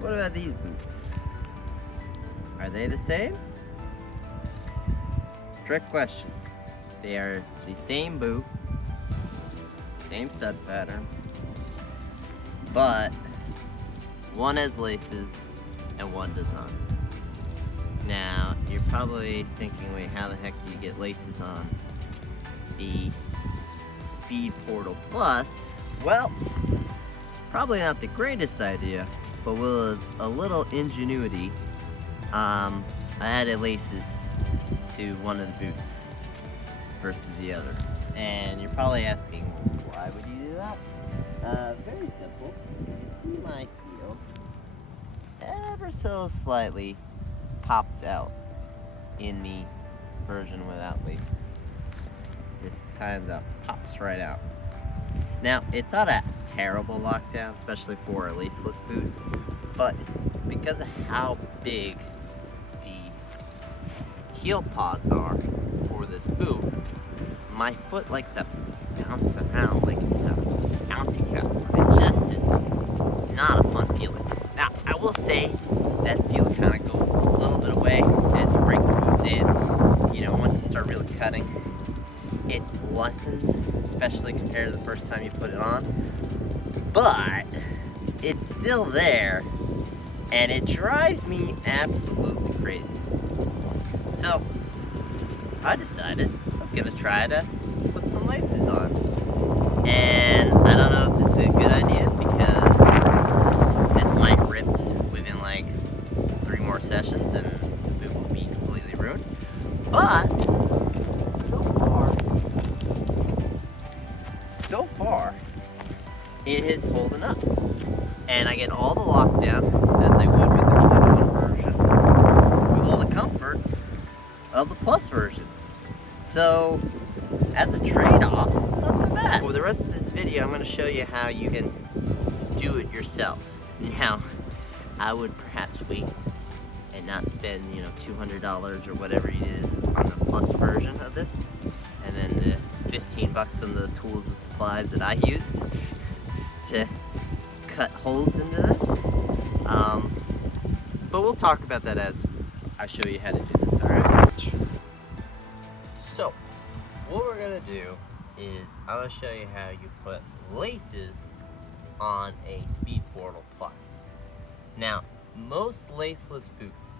What about these boots? Are they the same? Trick question. They are the same boot, same stud pattern, but one has laces and one does not. Now, you're probably thinking, wait, how the heck do you get laces on the Speedportal Plus? Well, probably not the greatest idea, but with a little ingenuity, I added laces to one of the boots versus the other. And you're probably asking, why would you do that? Very simple. You see my heel ever so slightly pops out in the version without laces. Just kind of pops right out. Now, it's not a terrible lockdown, especially for a laceless boot, but because of how big the heel pods are for this boot, my foot likes to bounce around like it's a bouncy castle. It just is not a fun feeling. Now, I will say that feeling kind of goes a little bit away as you break the boots in. You know, once you start really cutting, it lessens, especially compared to the first time you put it on. But it's still there, and it drives me absolutely crazy. So I decided I was gonna try to put some laces on. And I don't know if this is a good idea because this might rip within like 3 more sessions and the boot will be completely ruined. But so far, it is holding up. And I get all the lockdown as I would with the 1 version, with all the comfort of the Plus version. So, as a trade-off, it's not so bad. For the rest of this video, I'm going to show you how you can do it yourself. Now, I would perhaps wait and not spend, $200 or whatever it is on the Plus version of this, and then the 15 bucks on the tools and supplies that I use to cut holes into this. But we'll talk about that as I show you how to do this, alright? So, what we're gonna do is I'm gonna show you how you put laces on a Speedportal Plus. Now, most laceless boots,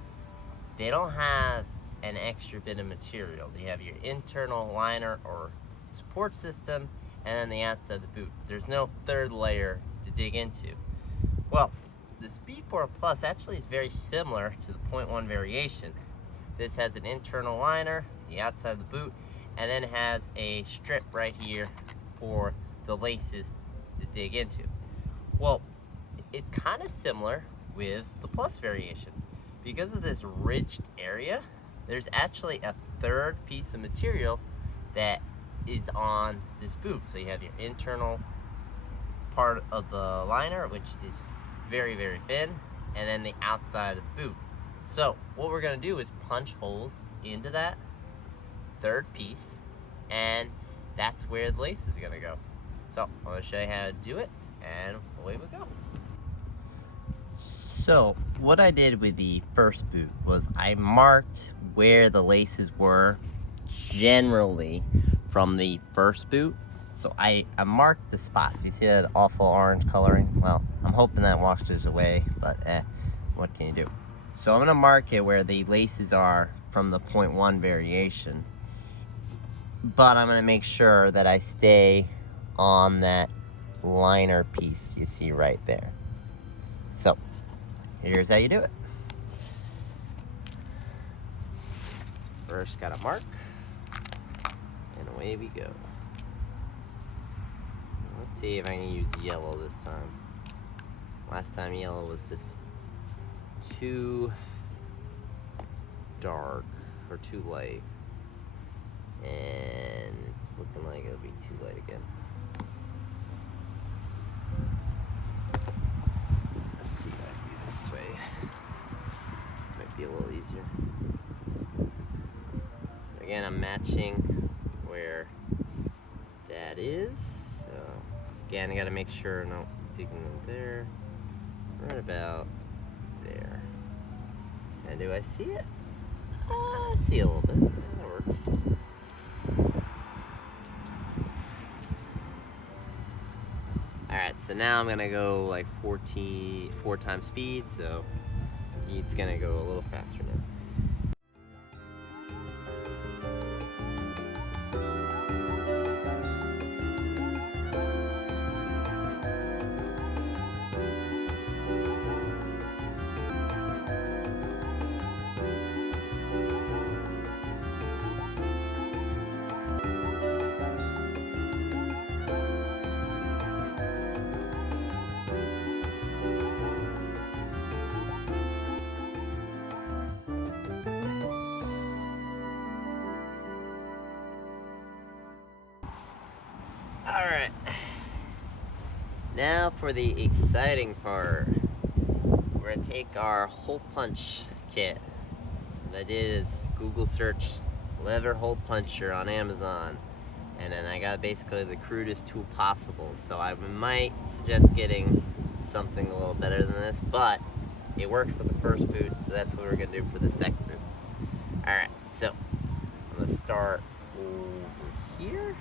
they don't have an extra bit of material. They have your internal liner or support system and then the outside of the boot. There's no third layer to dig into. Well, the Speedportal Plus actually is very similar to the 0.1 variation. This has an internal liner, the outside of the boot, and then it has a strip right here for the laces to dig into. Well, it's kind of similar with the Plus variation. Because of this ridged area, there's actually a third piece of material that is on this boot. So you have your internal part of the liner, which is very, very thin, and then the outside of the boot. So what we're gonna do is punch holes into that third piece, and that's where the lace is gonna go. So I'm gonna show you how to do it, and away we go. So what I did with the first boot was I marked where the laces were generally from the first boot. So I marked the spots. You see that awful orange coloring? Well, I'm hoping that washes away, but what can you do? So I'm gonna mark it where the laces are from the 0.1 variation, but I'm gonna make sure that I stay on that liner piece you see right there. So here's how you do it. First, gotta mark, and away we go. Let's see if I can use yellow this time. Last time yellow was just too dark or too light, and it's looking like it'll be too light again. Let's see if I can do this way. Might be a little easier. Again, I'm matching where that is. So again, I gotta make sure no digging in there. Right about there. And do I see it? I see a little bit. That works. Alright, so now I'm gonna go like 4 times speed, so it's gonna go a little faster now. Alright, now for the exciting part. We're gonna take our hole punch kit. What I did is Google search leather hole puncher on Amazon, and then I got basically the crudest tool possible. So I might suggest getting something a little better than this, but it worked for the first boot, so that's what we're gonna do for the second boot. Alright, so I'm gonna start over here.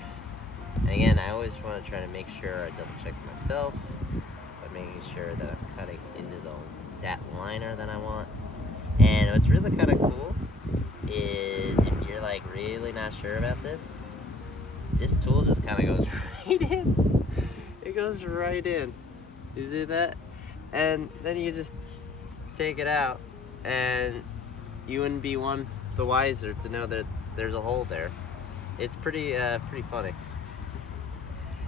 And again, I always want to try to make sure I double check myself by making sure that I'm cutting into that liner that I want. And what's really kind of cool is if you're like really not sure about this tool just kind of goes right in. It goes right in. You see that? And then you just take it out, and you wouldn't be the wiser to know that there's a hole there. It's pretty funny.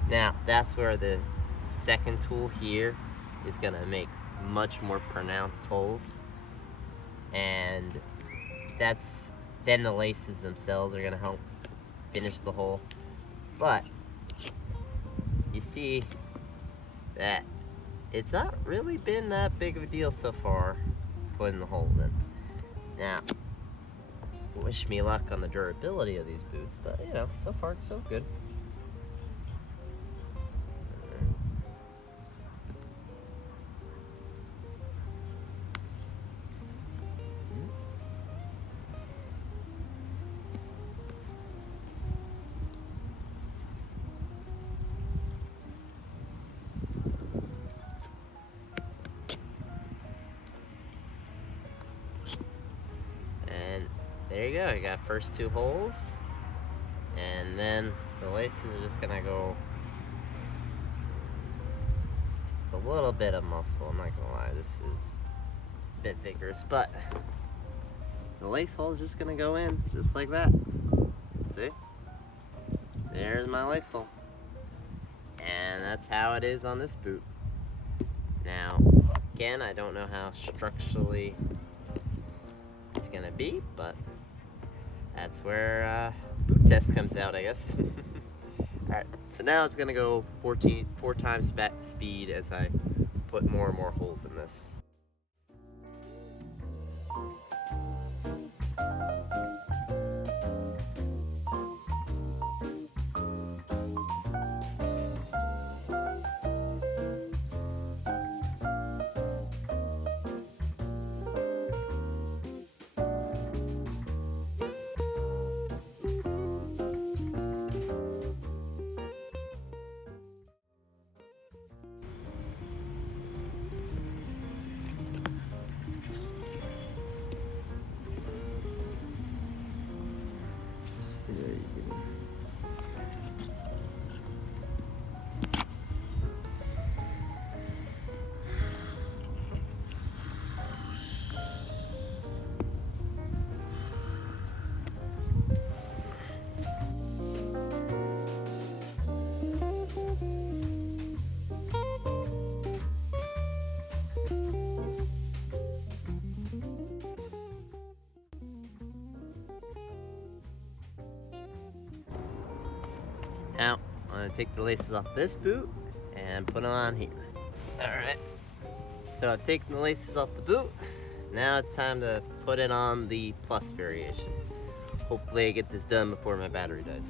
Now, that's where the second tool here is gonna make much more pronounced holes. And then the laces themselves are gonna help finish the hole. But, you see that it's not really been that big of a deal so far putting the hole in. Now, wish me luck on the durability of these boots, but you know, so far so good. There you go, you got first 2 holes, and then the laces are just gonna go. It's a little bit of muscle, I'm not gonna lie, this is a bit vigorous, but the lace hole is just gonna go in, just like that. See? There's my lace hole. And that's how it is on this boot. Now, again, I don't know how structurally it's gonna be, but that's where boot test comes out, I guess. Alright, so now it's gonna go 4 times speed as I put more and more holes in this. Now, I'm gonna take the laces off this boot and put them on here. Alright, so I've taken the laces off the boot. Now it's time to put it on the plus variation. Hopefully I get this done before my battery dies.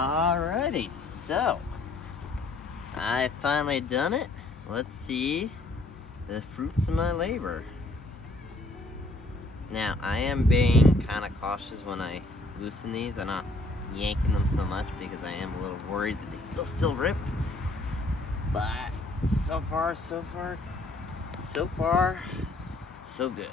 Alrighty, so I finally done it. Let's see the fruits of my labor. Now, I am being kind of cautious when I loosen these. I'm not yanking them so much because I am a little worried that they'll still rip. But so far, so good.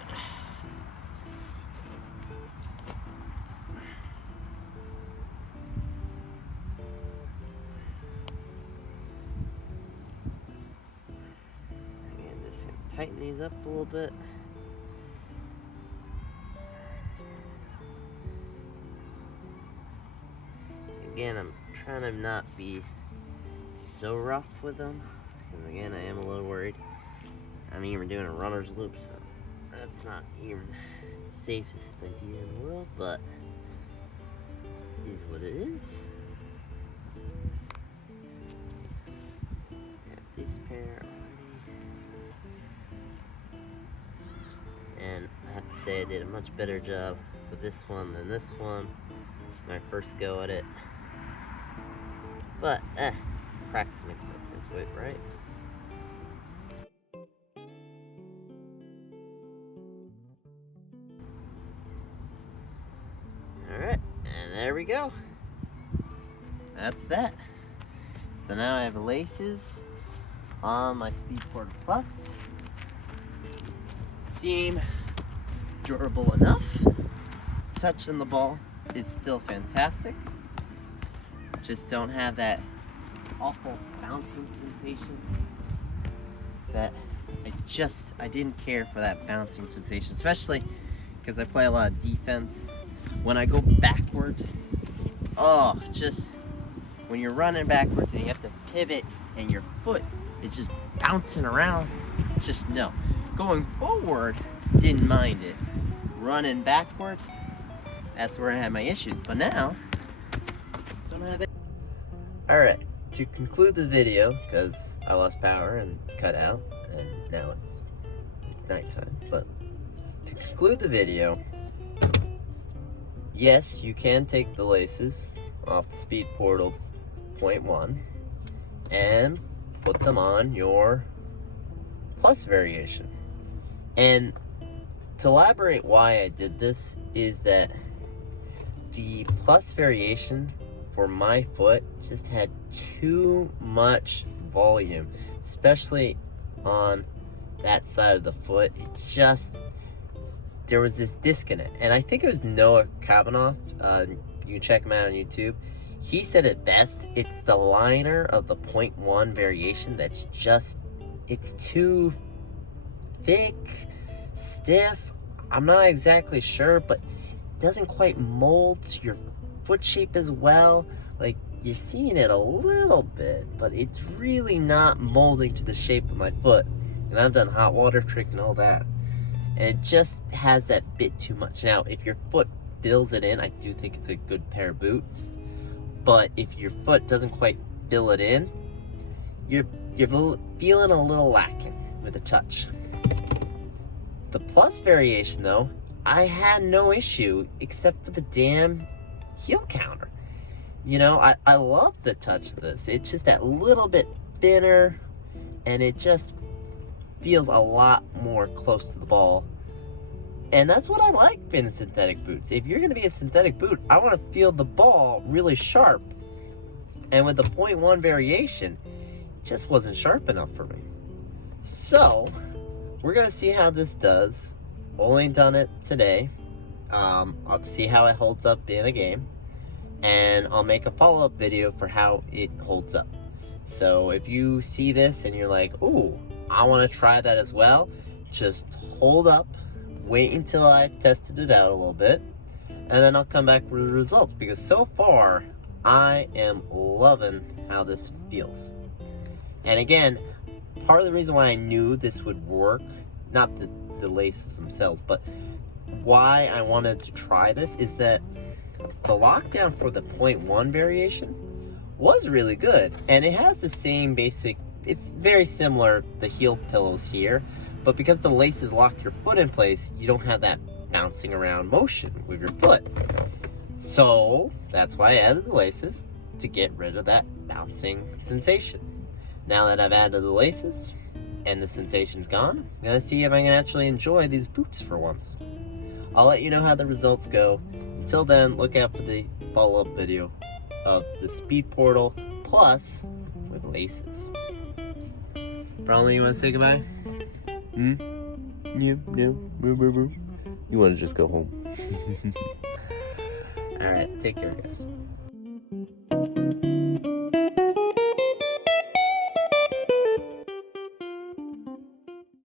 Again, just gonna tighten these up a little bit. Again, I'm trying to not be so rough with them, because again, I am a little worried. I'm even doing a runner's loop, so that's not even the safest idea in the world, but it is what it is. Got this pair already. And I have to say I did a much better job with this one than this one. My first go at it. But, practice makes perfect, right? Alright, and there we go. That's that. So now I have laces on my Speedportal Plus. Seem durable enough. Touching the ball is still fantastic. Just don't have that awful bouncing sensation that I didn't care for that bouncing sensation, especially because I play a lot of defense. When I go backwards, just when you're running backwards and you have to pivot and your foot is just bouncing around, just no. Going forward, didn't mind it. Running backwards, that's where I had my issues. But now, don't have it. Alright, to conclude the video, because I lost power and cut out, and now it's nighttime, but to conclude the video, yes, you can take the laces off the Speedportal 0.1 and put them on your Plus variation. And to elaborate why I did this is that the Plus variation for my foot just had too much volume, especially on that side of the foot. There was this disconnect, and I think it was Noah Kavanaugh. You can check him out on YouTube. He said it best. It's the liner of the 0.1 variation that's it's too thick, stiff. I'm not exactly sure, but it doesn't quite mold to your foot shape as well. Like, you're seeing it a little bit, but it's really not molding to the shape of my foot. And I've done hot water trick and all that, and it just has that bit too much. Now, if your foot fills it in, I do think it's a good pair of boots. But if your foot doesn't quite fill it in, you're feeling a little lacking with a touch. The Plus variation, though, I had no issue except for the damn heel counter. You know, I love the touch of this. It's just that little bit thinner, and it just feels a lot more close to the ball. And that's what I like in synthetic boots. If you're going to be a synthetic boot, I want to feel the ball really sharp. And with the 0.1 variation, it just wasn't sharp enough for me. So, we're going to see how this does. Only done it today. I'll see how it holds up in a game. And I'll make a follow-up video for how it holds up. So if you see this and you're like, ooh, I want to try that as well, just hold up, wait until I've tested it out a little bit, and then I'll come back with the results, because so far I am loving how this feels. And again, part of the reason why I knew this would work, not the laces themselves, but why I wanted to try this is that the lockdown for the 0.1 variation was really good, and it has the same basic, it's very similar, the heel pillows here, but because the laces lock your foot in place, you don't have that bouncing around motion with your foot. So that's why I added the laces. to get rid of that bouncing sensation. Now that I've added the laces and the sensation's gone, I'm gonna see if I can actually enjoy these boots for once. I'll let you know how the results go. Until then, look out for the follow-up video of the Speedportal Plus with laces. Probably you wanna say goodbye? Yeah, no. You wanna just go home? Alright, take care guys.